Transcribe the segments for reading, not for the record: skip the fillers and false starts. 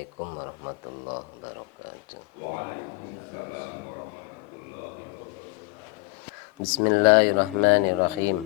Assalamualaikum warahmatullahi wabarakatuh. Bismillahirrahmanirrahim.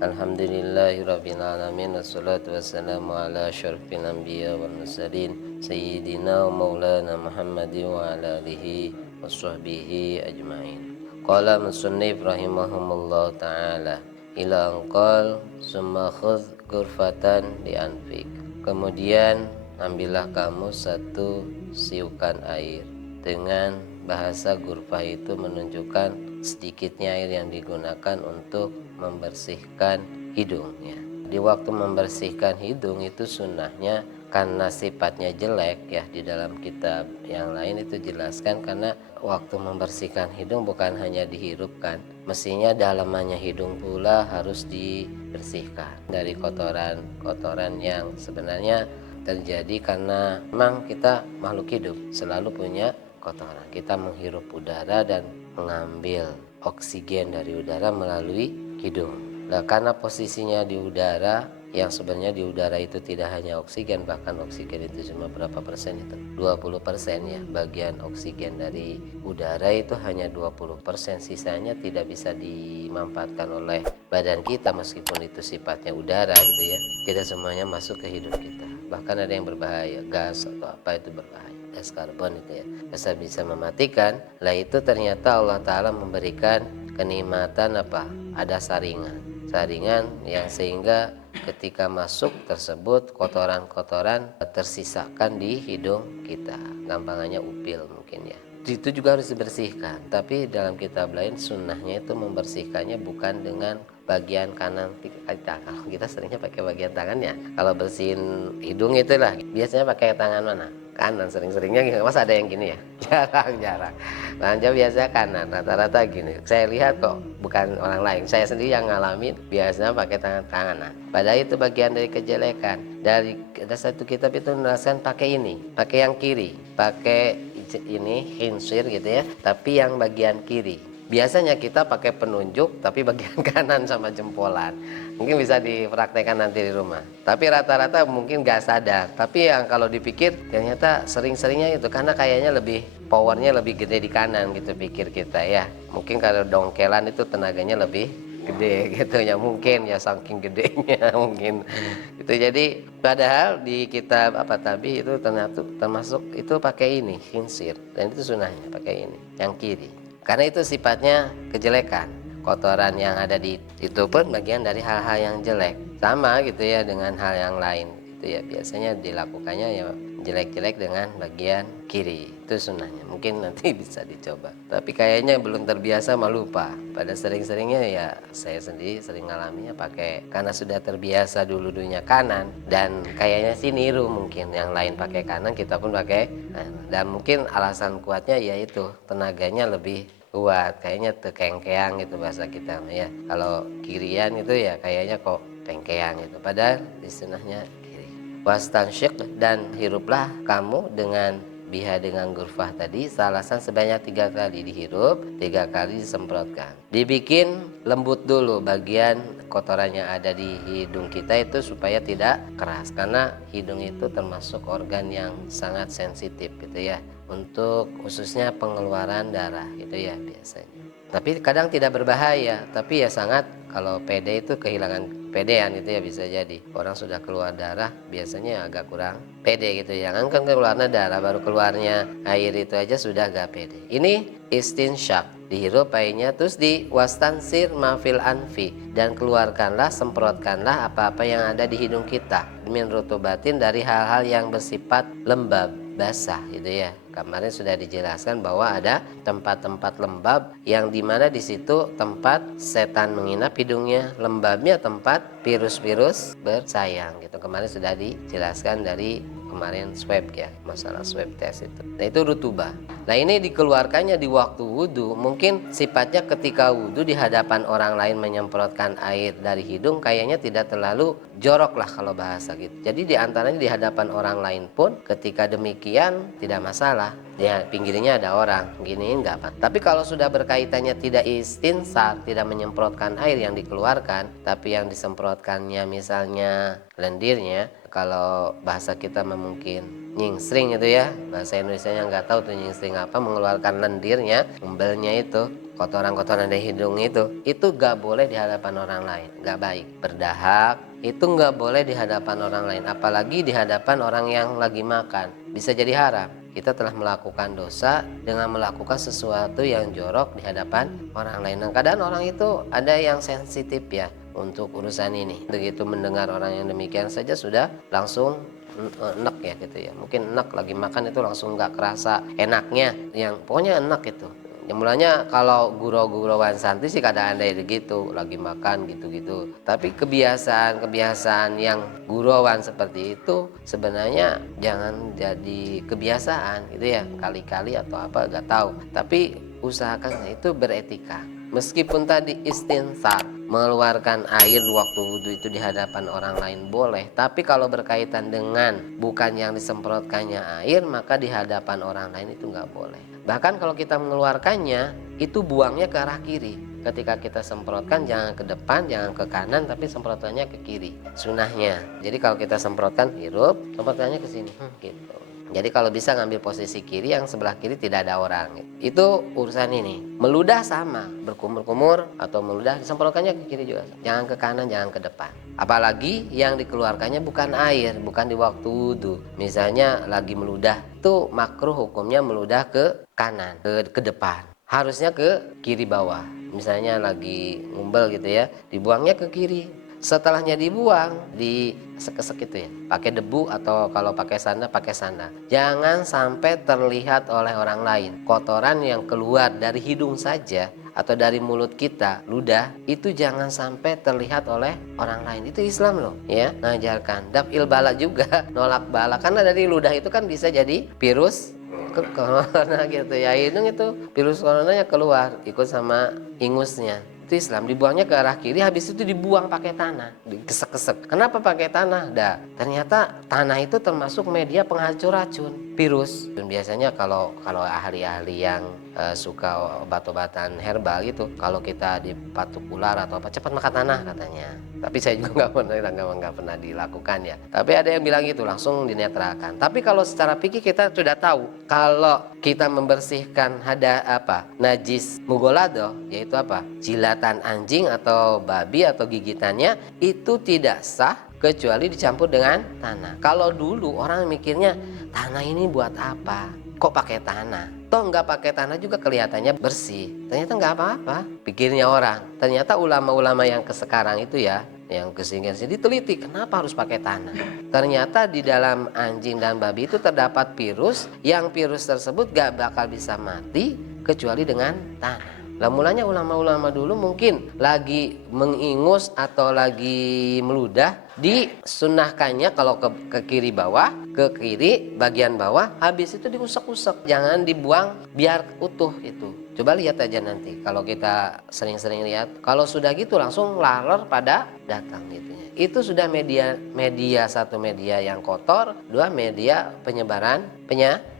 Alhamdulillahirabbil alamin wassalatu wassalamu ala asyrafil anbiya wal mursalin sayyidina wa maulana Muhammadin wa ala alihi washabbihi ajmain. Qala musannif rahimahumullah ta'ala ila anqal summa khudh ghurfatan li anfik. Kemudian ambillah kamu satu siukan air. Dengan bahasa gurfah itu menunjukkan sedikitnya air yang digunakan untuk membersihkan hidungnya. Di waktu membersihkan hidung itu sunnahnya, karena sifatnya jelek ya, di dalam kitab yang lain itu jelaskan, karena waktu membersihkan hidung bukan hanya dihirupkan, mestinya dalamannya hidung pula harus dibersihkan dari kotoran-kotoran yang sebenarnya terjadi karena memang kita makhluk hidup selalu punya kotoran. Kita menghirup udara dan mengambil oksigen dari udara melalui hidung. Nah, karena posisinya di udara, yang sebenarnya di udara itu tidak hanya oksigen, bahkan oksigen itu cuma berapa persen itu? 20% ya, bagian oksigen dari udara itu hanya 20%, sisanya tidak bisa dimanfaatkan oleh badan kita meskipun itu sifatnya udara gitu ya. Tidak semuanya masuk ke hidup kita. Bahkan ada yang berbahaya, gas atau apa itu berbahaya, gas karbon itu ya, bisa mematikan. Lah itu ternyata Allah Ta'ala memberikan kenikmatan apa? Ada saringan yang sehingga ketika masuk tersebut kotoran-kotoran tersisakan di hidung kita, gampangannya upil mungkin ya. Itu juga harus dibersihkan, tapi dalam kitab lain sunnahnya itu membersihkannya bukan dengan bagian kanan tangan. Kita seringnya pakai bagian tangannya. Kalau bersihin hidung itulah biasanya pakai tangan mana? Kanan, sering-seringnya gitu. Mas ada yang gini ya? Jarang. Belanja biasanya kanan, rata-rata gini. Saya lihat kok, bukan orang lain, saya sendiri yang ngalamin biasanya pakai tangan kanan. Padahal itu bagian dari kejelekan. Ada satu kitab itu menerangkan pakai ini, pakai yang kiri, pakai ini hinsir gitu ya, tapi yang bagian kiri. Biasanya kita pakai penunjuk tapi bagian kanan sama jempolan. Mungkin bisa dipraktekkan nanti di rumah. Tapi rata-rata mungkin gak sadar. Tapi yang kalau dipikir ternyata sering-seringnya itu, karena kayaknya lebih powernya lebih gede di kanan gitu pikir kita ya. Mungkin kalau dongkelan itu tenaganya lebih gede gitu ya, mungkin ya, saking gedenya mungkin itu. Jadi padahal di kitab apa tadi itu termasuk itu pakai ini hinsir, dan itu sunnahnya pakai ini yang kiri. Karena itu sifatnya kejelekan. Kotoran yang ada di itu pun bagian dari hal-hal yang jelek. Sama gitu ya dengan hal yang lain. Itu ya biasanya dilakukannya ya jelek-jelek dengan bagian kiri. Itu sunnahnya. Mungkin nanti bisa dicoba. Tapi kayaknya belum terbiasa mah lupa. Pada sering-seringnya ya saya sendiri sering ngalaminya pakai, karena sudah terbiasa dulunya kanan, dan kayaknya sih niru mungkin yang lain pakai kanan, kita pun pakai kanan. Dan mungkin alasan kuatnya yaitu tenaganya lebih kuat, kayaknya tekengkeang gitu bahasa kita ya. Kalau kirian itu ya kayaknya kok tengkeang gitu. Padahal istilahnya wastansyik, dan hiruplah kamu dengan biha, dengan gurfah tadi, salasan sebanyak 3 kali dihirup, 3 kali disemprotkan. Dibikin lembut dulu bagian kotoran yang ada di hidung kita itu supaya tidak keras, karena hidung itu termasuk organ yang sangat sensitif gitu ya, untuk khususnya pengeluaran darah gitu ya biasanya. Tapi kadang tidak berbahaya, tapi ya sangat, kalau PD itu kehilangan pedean itu ya, bisa jadi orang sudah keluar darah biasanya agak kurang pede gitu ya. Kan keluarnya darah baru keluarnya air itu aja sudah agak pede. Ini istinsyak, dihirup airnya, terus di wastansir mafil anfi, dan keluarkanlah, semprotkanlah apa-apa yang ada di hidung kita min rutubatin, dari hal-hal yang bersifat lembab basah gitu ya. Kemarin sudah dijelaskan bahwa ada tempat-tempat lembab yang dimana di situ tempat setan menginap hidungnya, lembabnya tempat virus-virus bersayang gitu. Kemarin sudah dijelaskan dari kemarin swab ya, masalah swab test itu. Nah itu rutubah. Nah ini dikeluarkannya di waktu wudhu. Mungkin sifatnya ketika wudhu di hadapan orang lain menyemprotkan air dari hidung kayaknya tidak terlalu jorok lah kalau bahasa gitu. Jadi diantaranya di hadapan orang lain pun ketika demikian tidak masalah. Ya pinggirnya ada orang, gini enggak apa. Tapi kalau sudah berkaitannya tidak istinsar, tidak menyemprotkan air yang dikeluarkan, tapi yang disemprotkannya misalnya lendirnya, kalau bahasa kita mungkin nyingsring itu ya, bahasa Indonesianya nggak tahu tuh nyingsring apa, mengeluarkan lendirnya, umbelnya itu, kotoran-kotoran dari hidung itu nggak boleh di hadapan orang lain, nggak baik. Berdahak itu nggak boleh di hadapan orang lain, apalagi di hadapan orang yang lagi makan, bisa jadi haram. Kita telah melakukan dosa dengan melakukan sesuatu yang jorok di hadapan orang lain. Nah, kadang orang itu ada yang sensitif ya untuk urusan ini. Begitu mendengar orang yang demikian saja sudah langsung enak ya gitu ya. Mungkin enak lagi makan itu langsung nggak kerasa enaknya, yang pokoknya enak itu. Yang mulanya kalau gurau-gurauan santri sih kadang ada gitu, lagi makan gitu-gitu. Tapi kebiasaan-kebiasaan yang gurauan seperti itu sebenarnya jangan jadi kebiasaan gitu ya. Kali-kali atau apa nggak tahu. Tapi usahakan itu beretika. Meskipun tadi istinsar, mengeluarkan air waktu wudhu itu di hadapan orang lain boleh, tapi kalau berkaitan dengan bukan yang disemprotkannya air, maka di hadapan orang lain itu nggak boleh. Bahkan kalau kita mengeluarkannya, itu buangnya ke arah kiri. Ketika kita semprotkan jangan ke depan, jangan ke kanan, tapi semprotannya ke kiri. Sunahnya. Jadi kalau kita semprotkan hirup, semprotannya ke sini, gitu. Jadi kalau bisa ngambil posisi kiri, yang sebelah kiri tidak ada orang. Itu urusan ini. Meludah sama, berkumur-kumur atau meludah, disemprotkannya ke kiri juga. Jangan ke kanan, jangan ke depan. Apalagi yang dikeluarkannya bukan air, bukan di waktu wudhu. Misalnya lagi meludah, itu makruh hukumnya meludah ke kanan, ke depan. Harusnya ke kiri bawah. Misalnya lagi ngumbel gitu ya, dibuangnya ke kiri. Setelahnya dibuang, disek-kesek itu ya, pakai debu atau kalau pakai sanda. Jangan sampai terlihat oleh orang lain. Kotoran yang keluar dari hidung saja atau dari mulut kita, ludah, itu jangan sampai terlihat oleh orang lain. Itu Islam loh ya, ngajarkan. Daf'il bala juga, nolak bala. Karena dari ludah itu kan bisa jadi virus corona gitu ya. Hidung itu virus coronanya keluar ikut sama ingusnya. Itu Islam, dibuangnya ke arah kiri, habis itu dibuang pakai tanah, dikesek-kesek. Kenapa pakai tanah? Ternyata tanah itu termasuk media penghancur racun virus. Dan biasanya kalau ahli-ahli yang suka obat-obatan herbal gitu, kalau kita dipatuk ular atau apa, cepat makan tanah katanya. Tapi saya juga nggak pernah dilakukan ya. Tapi ada yang bilang gitu, langsung dinetralkan. Tapi kalau secara fikih kita sudah tahu, kalau kita membersihkan najis mugolado, yaitu apa? Jilatan anjing atau babi atau gigitannya, itu tidak sah kecuali dicampur dengan tanah. Kalau dulu orang mikirnya tanah ini buat apa? Kok pakai tanah? Toh nggak pakai tanah juga kelihatannya bersih. Ternyata nggak apa-apa, pikirnya orang. Ternyata ulama-ulama yang sekarang itu ya, yang kesini diteliti kenapa harus pakai tanah. Ternyata di dalam anjing dan babi itu terdapat virus, yang virus tersebut gak bakal bisa mati kecuali dengan tanah. Lah mulanya ulama-ulama dulu mungkin lagi mengingus atau lagi meludah, disunahkannya kalau ke kiri bawah, ke kiri bagian bawah, habis itu diusek-usek, jangan dibuang biar utuh itu. Coba lihat aja nanti kalau kita sering-sering lihat, kalau sudah gitu langsung laler pada datang gitu. Itu sudah satu media yang kotor, dua media penyebaran penyakit.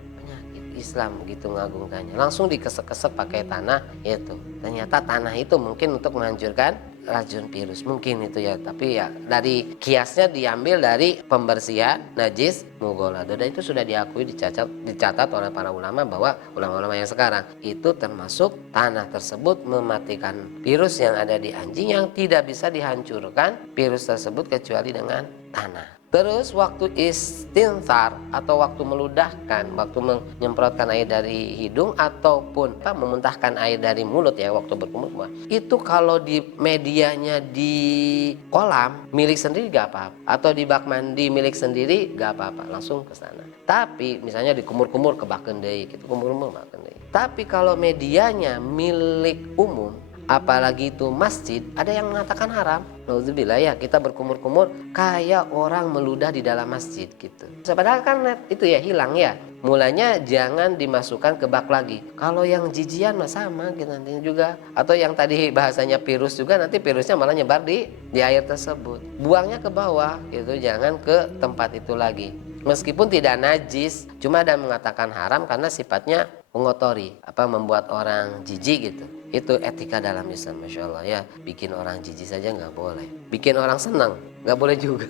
Islam begitu mengagungkannya, langsung dikesek-kesek pakai tanah itu. Ternyata tanah itu mungkin untuk menghancurkan racun virus, mungkin itu ya. Tapi ya dari kiasnya diambil dari pembersihan najis mugolado, dan itu sudah diakui, dicatat oleh para ulama bahwa ulama-ulama yang sekarang itu termasuk tanah tersebut mematikan virus yang ada di anjing, yang tidak bisa dihancurkan virus tersebut kecuali dengan tanah. Terus waktu istinsar atau waktu meludahkan, waktu menyemprotkan air dari hidung ataupun memuntahkan air dari mulut ya, waktu berkumur, itu kalau di medianya di kolam milik sendiri gak apa-apa, atau di bak mandi milik sendiri gak apa-apa, langsung ke sana. Tapi misalnya di kumur-kumur ke bak deui gitu, kumur-kumur bak deui. Tapi kalau medianya milik umum, apalagi itu masjid, ada yang mengatakan haram. Nauzubillah ya, kita berkumur-kumur kayak orang meludah di dalam masjid gitu. Padahal kan itu ya hilang ya. Mulanya jangan dimasukkan ke bak lagi. Kalau yang jijian mah sama gitu nantinya juga. Atau yang tadi bahasanya virus juga, nanti virusnya malah nyebar di air tersebut. Buangnya ke bawah gitu, jangan ke tempat itu lagi. Meskipun tidak najis, cuma ada mengatakan haram karena sifatnya mengotori, membuat orang jijik gitu. Itu etika dalam Islam, Masya Allah ya. Bikin orang jijik saja nggak boleh. Bikin orang senang nggak boleh juga.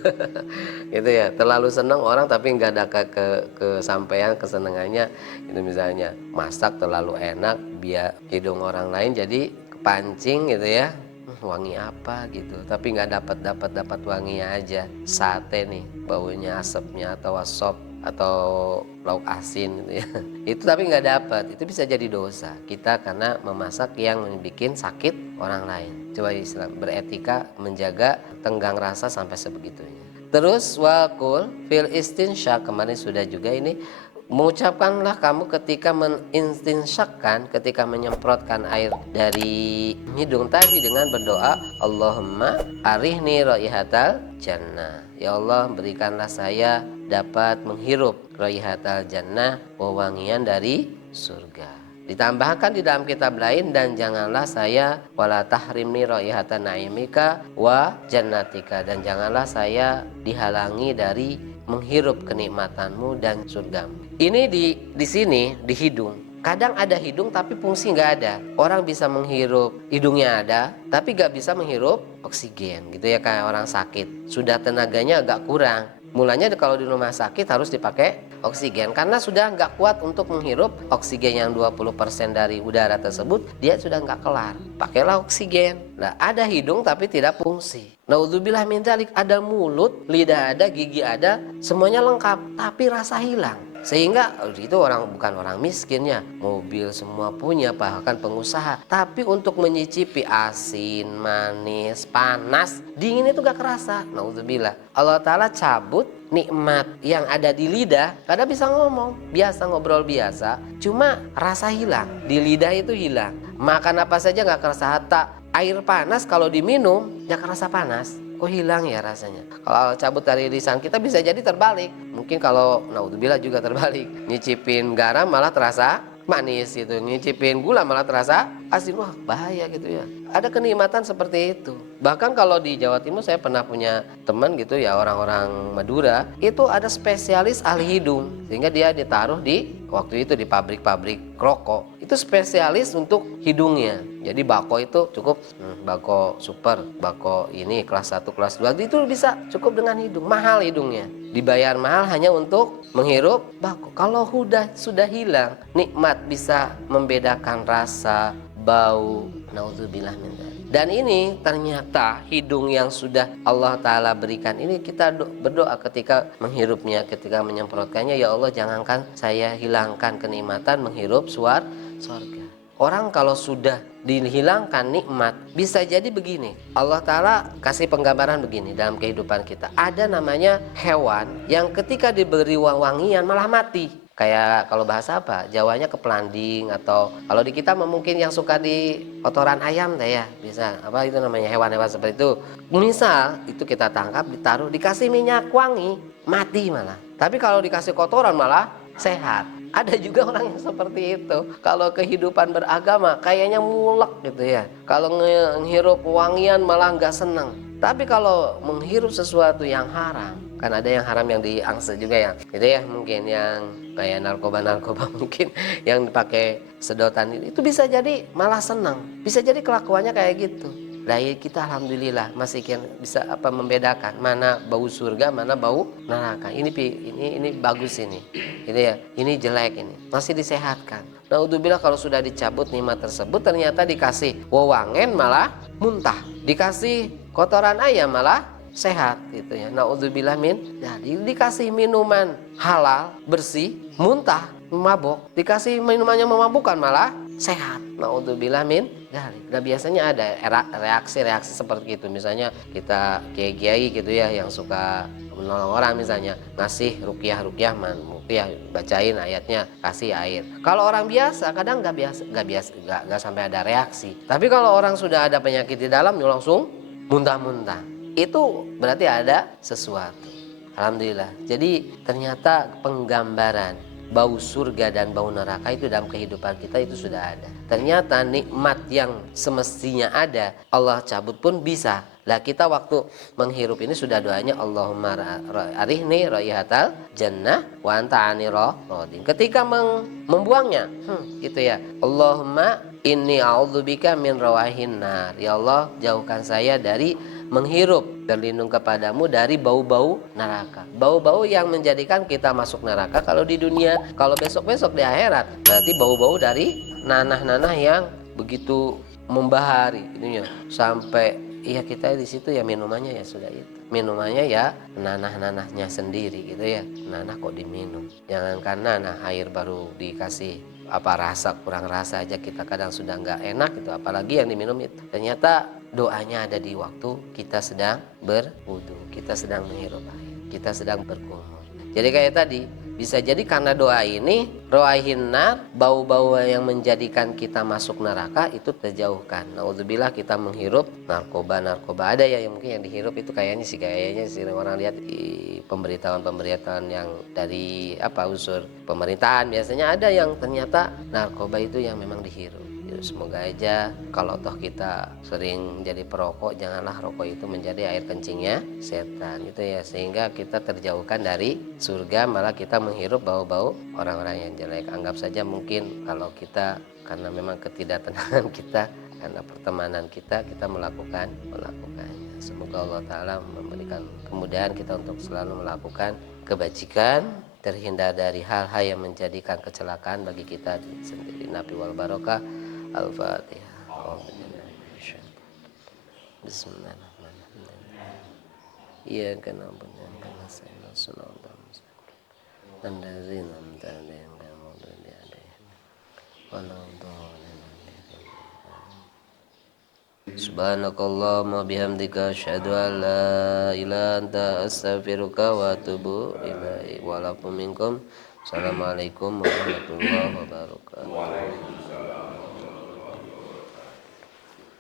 Gitu ya. Terlalu senang orang tapi nggak ada kesampaian kesenangannya. Itu misalnya masak terlalu enak, biar hidung orang lain jadi kepancing gitu ya. Wangi apa gitu, tapi nggak dapat wanginya aja. Sate nih, baunya asapnya atau sop atau lauk asin gitu ya. Itu tapi nggak dapat, itu bisa jadi dosa kita karena memasak yang bikin sakit orang lain. Coba Islam beretika menjaga tenggang rasa sampai sebegitunya. Terus wakul fil istinsyak, kemarin sudah juga ini. Mengucapkanlah kamu ketika meninstinsyakkan, ketika menyemprotkan air dari hidung tadi dengan berdoa, Allahumma arihni raihatal jannah. Ya Allah, berikanlah saya dapat menghirup raihatal jannah, wewangian dari surga. Ditambahkan di dalam kitab lain, dan janganlah saya wala tahrimni raihatan naimika wa jannatika, dan janganlah saya dihalangi dari menghirup kenikmatanmu dan surgamu. Ini di sini di hidung. Kadang ada hidung tapi fungsi nggak ada. Orang bisa menghirup, hidungnya ada, tapi nggak bisa menghirup oksigen gitu ya, kayak orang sakit. Sudah tenaganya agak kurang. Mulanya kalau di rumah sakit harus dipakai oksigen karena sudah nggak kuat untuk menghirup oksigen yang 20% dari udara tersebut, dia sudah nggak kelar. Pakailah oksigen. Nah, ada hidung tapi tidak fungsi. Naudzubillah min dzalik, ada mulut, lidah ada, gigi ada, semuanya lengkap, tapi rasa hilang. Sehingga itu bukan orang miskinnya, mobil semua punya, bahkan pengusaha. Tapi untuk menyicipi asin, manis, panas, dingin itu gak kerasa. Naudzubillah. Allah Ta'ala cabut nikmat yang ada di lidah. Kadang bisa ngomong, biasa ngobrol biasa, cuma rasa hilang. Di lidah itu hilang. Makan apa saja gak kerasa. Hatta air panas kalau diminum gak kerasa panas. Kok hilang ya rasanya. Kalau cabut dari lisan kita bisa jadi terbalik. Mungkin kalau naudzubillah juga terbalik. Nyicipin garam malah terasa manis gitu. Nyicipin gula malah terasa asin. Wah, bahaya gitu ya. Ada kenikmatan seperti itu. Bahkan kalau di Jawa Timur saya pernah punya teman gitu ya, orang-orang Madura, itu ada spesialis ahli hidung. Sehingga dia ditaruh di waktu itu di pabrik-pabrik rokok. Itu spesialis untuk hidungnya. Jadi bako itu cukup bako super, bako ini kelas 1, kelas 2 itu bisa cukup dengan hidung. Mahal hidungnya. Dibayar mahal hanya untuk menghirup bako. Kalau sudah hilang nikmat, bisa membedakan rasa, bau, naudzubillah min dzalik. Dan ini ternyata hidung yang sudah Allah Ta'ala berikan ini, kita berdoa ketika menghirupnya, ketika menyemprotkannya, ya Allah jangankan saya hilangkan kenikmatan menghirup surga. Orang kalau sudah dihilangkan nikmat, bisa jadi begini. Allah Ta'ala kasih penggambaran begini dalam kehidupan kita. Ada namanya hewan yang ketika diberi wangian malah mati. Kayak kalau bahasa apa? Jawanya kepelanding, atau kalau di kita mungkin yang suka di kotoran ayam teh ya, bisa apa itu namanya, hewan-hewan seperti itu. Misal itu kita tangkap, ditaruh, dikasih minyak wangi, mati malah. Tapi kalau dikasih kotoran malah sehat. Ada juga orang yang seperti itu. Kalau kehidupan beragama kayaknya mulek gitu ya. Kalau menghirup wangian malah nggak senang. Tapi kalau menghirup sesuatu yang haram, kan ada yang haram yang diangse juga ya, gitu ya, mungkin yang kayak narkoba mungkin yang dipakai sedotan itu bisa jadi malah senang, bisa jadi kelakuannya kayak gitu. Nah kita alhamdulillah masih bisa membedakan mana bau surga, mana bau neraka. Ini bagus ini, gitu ya. Ini jelek ini, masih disehatkan. Naudzubillah kalau sudah dicabut nikmat tersebut, ternyata dikasih wewangen malah muntah, dikasih kotoran ayam malah sehat gitu ya. Naudzubillah min. Jadi dikasih minuman halal bersih muntah mabok, dikasih minumannya memabukkan malah sehat. Naudzubillah min. Nah biasanya ada reaksi seperti itu. Misalnya kita kiai gitu ya yang suka menolong orang, misalnya ngasih ruqyah bacain ayatnya, kasih air. Kalau orang biasa kadang nggak sampai ada reaksi. Tapi kalau orang sudah ada penyakit di dalam langsung muntah-muntah. Itu berarti ada sesuatu. Alhamdulillah. Jadi ternyata penggambaran bau surga dan bau neraka itu dalam kehidupan kita itu sudah ada. Ternyata nikmat yang semestinya ada Allah cabut pun bisa. Lah kita waktu menghirup ini sudah doanya Allahumma arihni raihatal jannah wa anta ani radin. Ketika membuangnya gitu ya. Allahumma inni a'udzubika min rawahin nar. Ya Allah, jauhkan saya dari menghirup, berlindung kepadamu dari bau-bau neraka. Bau-bau yang menjadikan kita masuk neraka kalau di dunia, kalau besok-besok di akhirat berarti bau-bau dari nanah-nanah yang begitu membahari ininya sampai iya kita di situ ya minumannya ya sudah itu. Minumannya ya nanah-nanahnya sendiri gitu ya. Nanah kok diminum. Jangankan nanah, air baru dikasih apa rasa, kurang rasa aja kita kadang sudah nggak enak gitu, apalagi yang diminum itu. Ternyata doanya ada di waktu kita sedang berwudu, kita sedang menghirup air, kita sedang berkumur. Jadi kayak tadi, bisa jadi karena doa ini roaihin nar, bau-bau yang menjadikan kita masuk neraka itu terjauhkan. Naudzubillah kita menghirup narkoba ada ya yang mungkin yang dihirup itu kayaknya sih orang lihat di pemberitaan yang dari unsur pemerintahan biasanya ada yang ternyata narkoba itu yang memang dihirup. Semoga aja kalau toh kita sering jadi perokok, janganlah rokok itu menjadi air kencingnya setan gitu ya, sehingga kita terjauhkan dari surga, malah kita menghirup bau-bau orang-orang yang jelek. Anggap saja mungkin kalau kita karena memang ketidaktenangan kita, karena pertemanan kita melakukannya. Semoga Allah Ta'ala memberikan kemudahan kita untuk selalu melakukan kebajikan, terhindar dari hal-hal yang menjadikan kecelakaan bagi kita sendiri. Nabi wal barokah. Al-Fatihah. Bismillahirrahmanirrahim. Iyyaka na'budu wa iyyaka nasta'in. Shiratal mustaqim. Alladzina an'amta 'alaihim ghairil maghdubi 'alaihim waladdallin. Subhanakallahumma bihamdika asyhadu an la ilaha illa anta astaghfiruka wa atubu ilaik. Wa lakum minkum. Assalamualaikum warahmatullahi wabarakatuh.